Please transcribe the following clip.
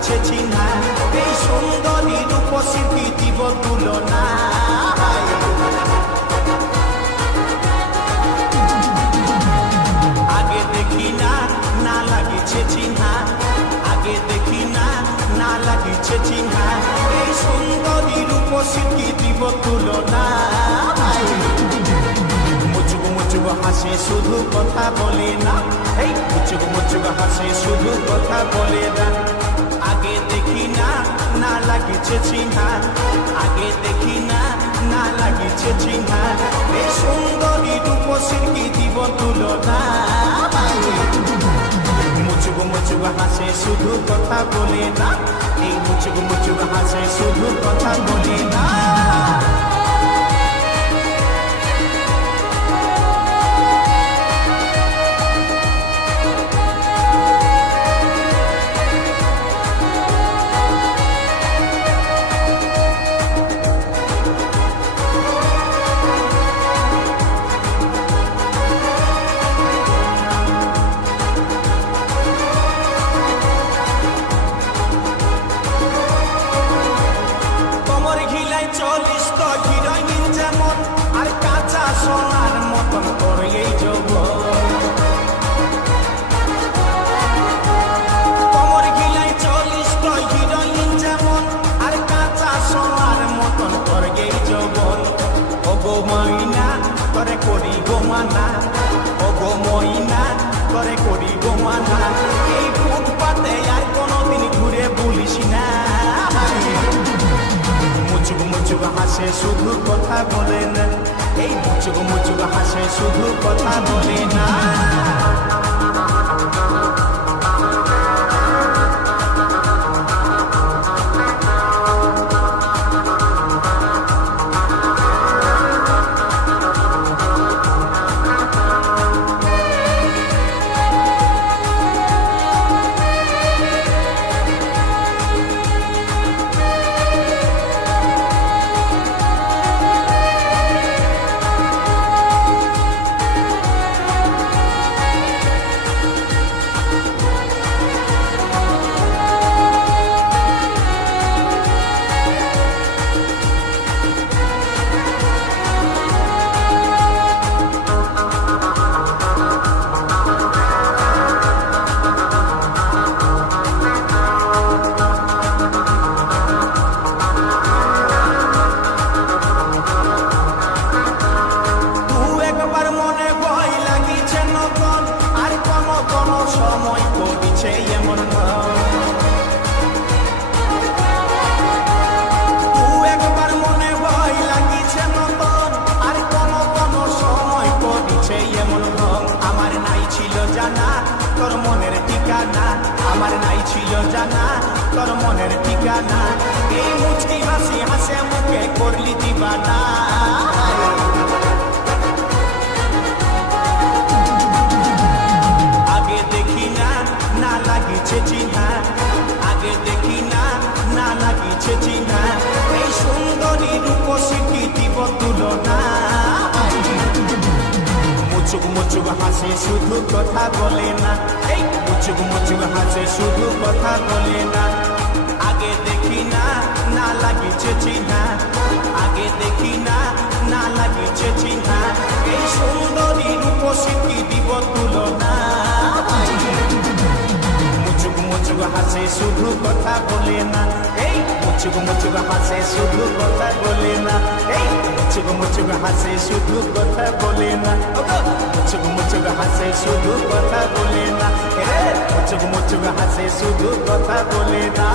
লাগিছে চিহ্না এই সুন্দরী রূপসী দিব তুলনা আগে দেখি না না লাগিছে চিহ্না আগে দেখি না না লাগিছে চিহ্না এই সুন্দরী রূপসী দিব তুলনা মুচুক মুচুক হাসে শুধু কথা বলে না এই মুচুক মুচুক হাসে শুধু কথা বলে না আগে দেখি না না লাগিছে চিহ্না আগে দেখি না না লাগিছে চিহ্না এই সুন্দরী রূপসী দিব তুলনা মুচুক মুচুক হাসে শুধু কথা বলে না এই মুচুক মুচুক হাসে শুধু কথা বলে না হাসে শুধু কথা বলে না এই মুচুক মুচুক হাসে শুধু কথা বলে না আমার নাই ছিল জানা তোর মনের ঠিকানা এই মুচকি হাসি হাসে মুখে করলি দিবানা আগে দেখি না না লাগিছে চিহ্না আগে দেখি না না লাগিছে চিহ্না এই সুন্দরী রূপসী দিব তুলনা মুচুক মুচুক হাসে শুধু কথা বলে না এই মুচুক মুচুক হাসে শুধু কথা বলে না আগে দেখি না না লাগিছে চিহ্না আগে দেখি না না লাগিছে চিহ্না এই সুন্দরী রূপসী দিব তুলনা মুচুক মুচুক হাসে শুধু কথা বলে না এই মুচুক মুচুক হাসে শুধু কথা বলে না এই মুচুক মুচুক হাসে শুধু কথা বলে না মুচুক মুচুক হাসে শুধু কথা বলে না মুচুক মুচুক হাসে শুধু কথা বলে না